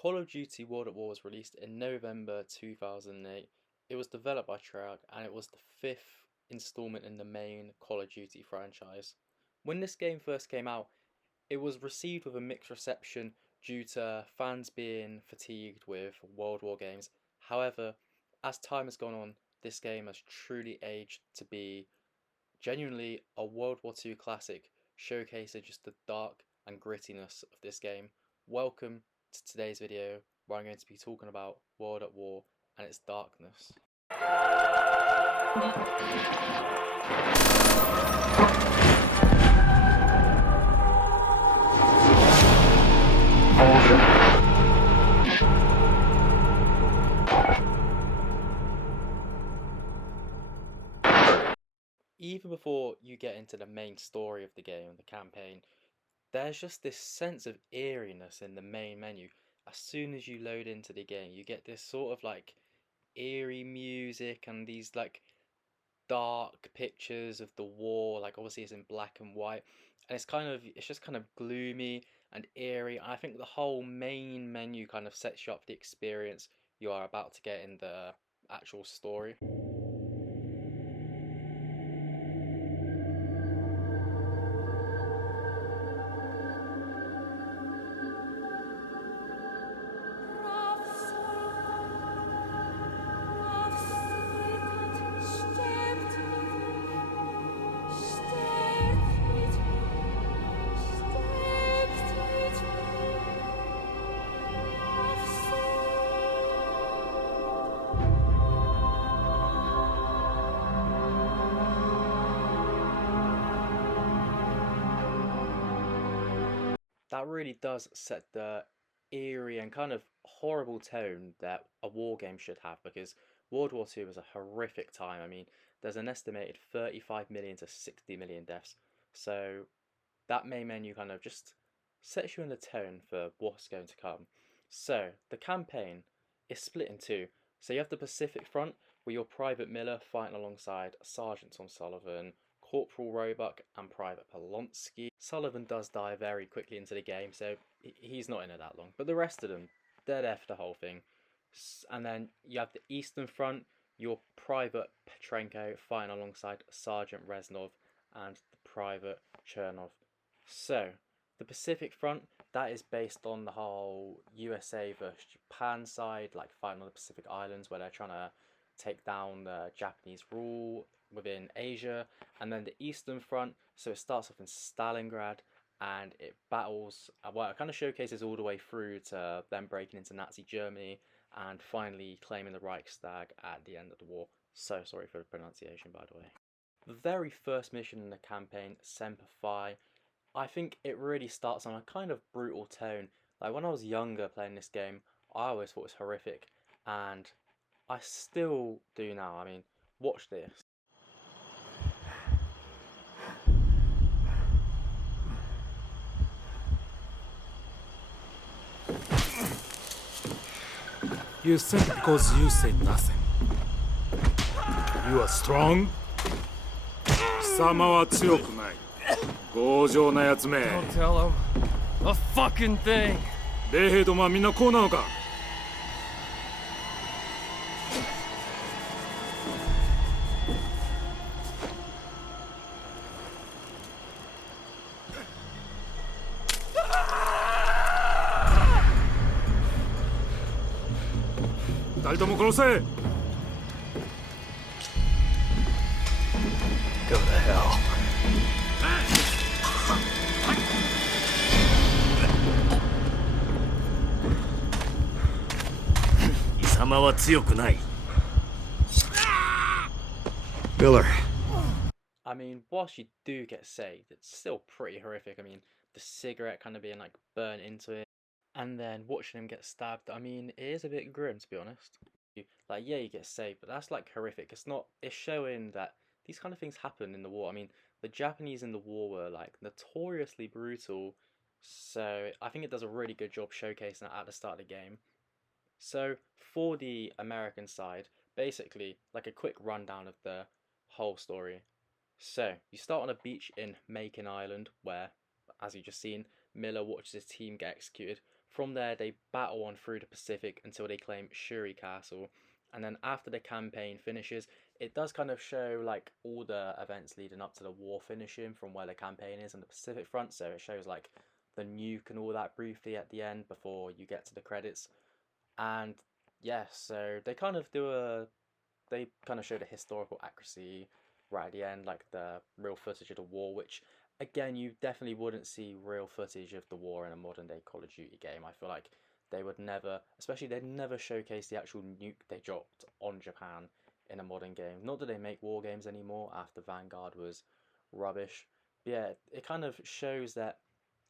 Call of Duty World at War was released in November 2008. It was developed by Treyarch and it was the fifth installment in the main Call of Duty franchise. When this game first came out, it was received with a mixed reception due to fans being fatigued with World War games. However, as time has gone on, this game has truly aged to be genuinely a World War II classic, showcasing just the dark and grittiness of this game. Welcome to today's video, where I'm going to be talking about World at War and its darkness. Even before you get into the main story of the game, the campaign, there's just this sense of eeriness in the main menu. As soon as you load into the game, you get this sort of like eerie music and these like dark pictures of the war. Like obviously it's in black and white, and it's just kind of gloomy and eerie. And I think the whole main menu kind of sets you up for the experience you are about to get in the actual story. That really does set the eerie and kind of horrible tone that a war game should have, because World War II was a horrific time. I mean, there's an estimated 35 million to 60 million deaths. So that main menu kind of just sets you in the tone for what's going to come. So the campaign is split in two. So you have the Pacific Front, where you're Private Miller fighting alongside Sergeant Tom Sullivan, Corporal Roebuck, and Private Polonsky. Sullivan does die very quickly into the game, so he's not in it that long. But the rest of them, they're there for the whole thing. And then you have the Eastern Front, your Private Petrenko fighting alongside Sergeant Reznov and the Private Chernov. So, the Pacific Front, that is based on the whole USA versus Japan side, like fighting on the Pacific Islands, where they're trying to take down the Japanese rule within Asia. And then the Eastern Front, so it starts off in Stalingrad and it battles, well, it kind of showcases all the way through to them breaking into Nazi Germany and finally claiming the Reichstag at the end of the war. So sorry for the pronunciation, by the way. The very first mission in the campaign, Semper Fi, I think it really starts on a kind of brutal tone. Like when I was younger playing this game, I always thought it was horrific, and I still do now. I mean, watch this. You think because you say nothing, you are strong? 貴様は強くない。強情なやつめ。Don't tell him a fucking thing. 米兵どもはみんなこうなのか。二人とも殺せ。Go to hell. 貴様は強くない。Miller. I mean, whilst you do get saved, it's still pretty horrific. I mean, the cigarette kind of being like burnt into it, and then watching him get stabbed. I mean, it is a bit grim, to be honest. Like, yeah, you get saved, but that's like horrific. It's showing that these kind of things happen in the war. I mean, the Japanese in the war were like notoriously brutal, so I think it does a really good job showcasing that at the start of the game. So for the American side, basically like a quick rundown of the whole story. So you start on a beach in Makin Island, where, as you just seen, Miller watches his team get executed. From there, they battle on through the Pacific until they claim Shuri Castle, and then after the campaign finishes, it does kind of show like all the events leading up to the war finishing from where the campaign is on the Pacific front. So it shows like the nuke and all that briefly at the end before you get to the credits. And yeah, so they kind of show the historical accuracy right at the end, like the real footage of the war, which again you definitely wouldn't see real footage of the war in a modern day Call of Duty game. I feel like they would never, especially they'd never showcase the actual nuke they dropped on Japan in a modern game. Not that they make war games anymore after Vanguard was rubbish. But yeah, it kind of shows that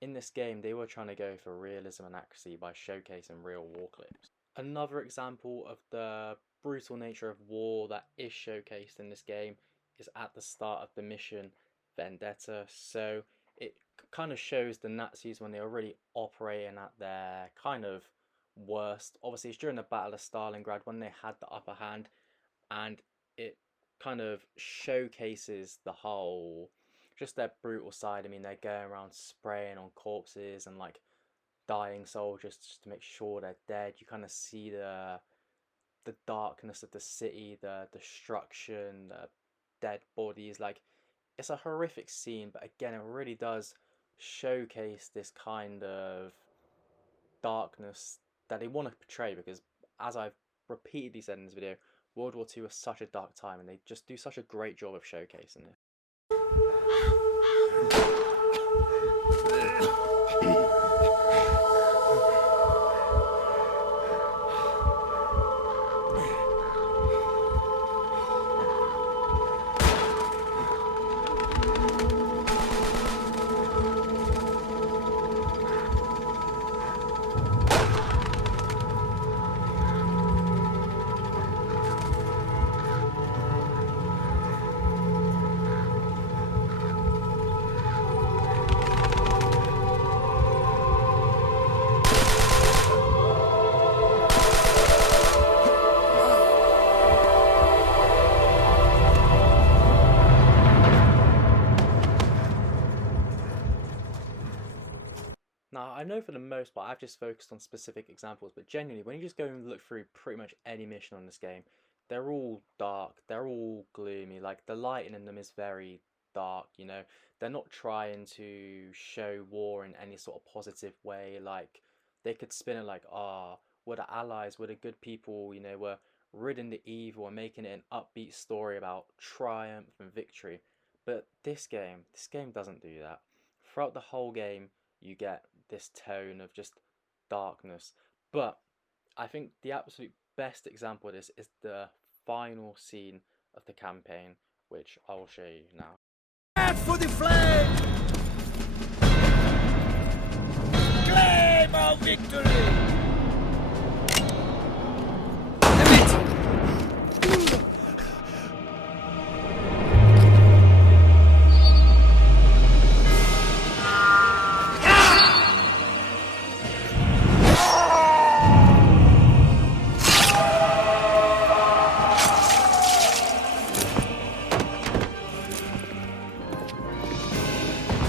in this game they were trying to go for realism and accuracy by showcasing real war clips. Another example of the brutal nature of war that is showcased in this game is at the start of the mission Vendetta. So it kind of shows the Nazis when they were really operating at their kind of worst. Obviously, it's during the Battle of Stalingrad when they had the upper hand, and it kind of showcases the whole just their brutal side. I mean, they're going around spraying on corpses and like dying soldiers just to make sure they're dead. You kind of see the darkness of the city, the destruction, the dead bodies. Like it's a horrific scene, but again, it really does showcase this kind of darkness that they want to portray. Because as I've repeatedly said in this video, World War II was such a dark time, and they just do such a great job of showcasing it. Now, I know for the most part I've just focused on specific examples, but genuinely, when you just go and look through pretty much any mission on this game, they're all dark, they're all gloomy. Like, the lighting in them is very dark, you know? They're not trying to show war in any sort of positive way. Like, they could spin it like, ah, we're the allies, we're the good people, you know, we're ridding the evil and making it an upbeat story about triumph and victory. But this game doesn't do that. Throughout the whole game, you get this tone of just darkness. But I think the absolute best example of this is the final scene of the campaign, which I will show you now. For the flag! Claim our victory!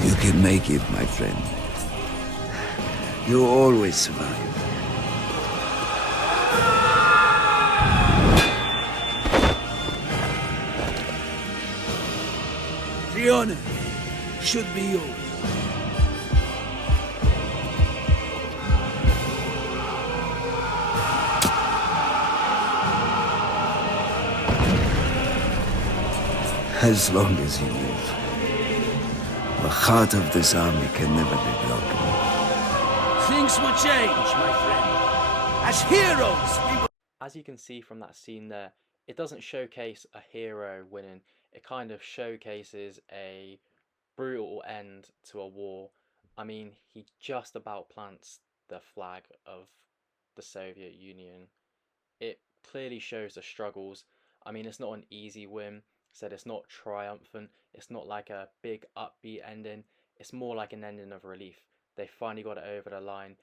You can make it, my friend. You always survive. The honor should be yours. As long as you live. The heart of this army can never be broken. Things will change, my friend. As heroes, we will... As you can see from that scene there, it doesn't showcase a hero winning. It kind of showcases a brutal end to a war. I mean, he just about plants the flag of the Soviet Union. It clearly shows the struggles. I mean, it's not an easy win. Said it's not triumphant. It's not like a big upbeat ending. It's more like an ending of relief. They finally got it over the line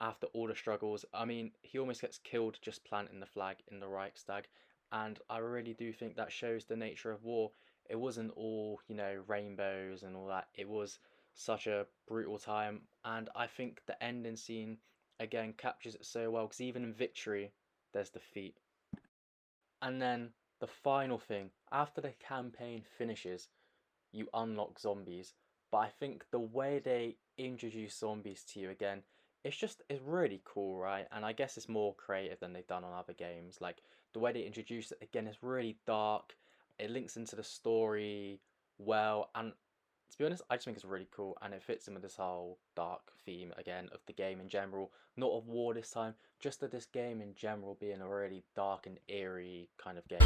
after all the struggles. I mean, he almost gets killed just planting the flag in the Reichstag, and I really do think that shows the nature of war. It wasn't all, you know, rainbows and all that. It was such a brutal time, and I think the ending scene again captures it so well because even in victory, there's defeat. And then the final thing, after the campaign finishes, you unlock zombies. But I think the way they introduce zombies to you again, it's really cool, right? And I guess it's more creative than they've done on other games. Like the way they introduce it again is really dark. It links into the story well, and to be honest, I just think it's really cool, and it fits in with this whole dark theme again of the game in general. Not of war this time, just of this game in general being a really dark and eerie kind of game.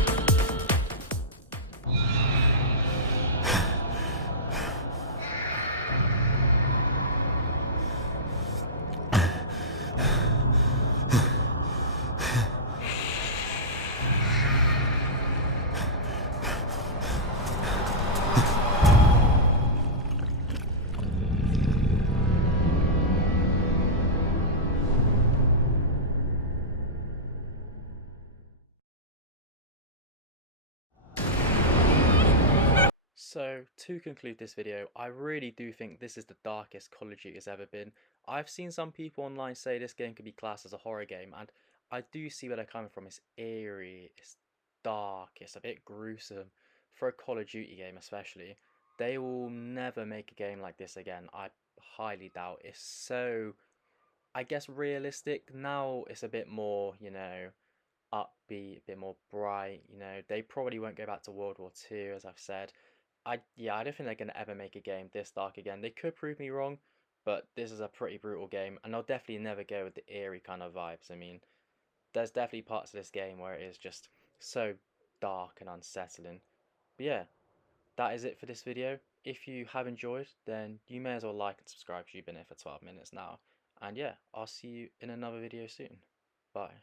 So, to conclude this video, I really do think this is the darkest Call of Duty has ever been. I've seen some people online say this game could be classed as a horror game, and I do see where they're coming from. It's eerie, it's dark, it's a bit gruesome. For a Call of Duty game, especially, they will never make a game like this again. I highly doubt. It's so, I guess, realistic. Now it's a bit more, upbeat, a bit more bright. They probably won't go back to World War II, as I've said. I don't think they're gonna ever make a game this dark again. They could prove me wrong, but this is a pretty brutal game, and they'll definitely never go with the eerie kind of vibes. I mean, there's definitely parts of this game where it is just so dark and unsettling. But yeah, that is it for this video. If you have enjoyed, then you may as well like and subscribe because you've been here for 12 minutes now. And yeah, I'll see you in another video soon. Bye.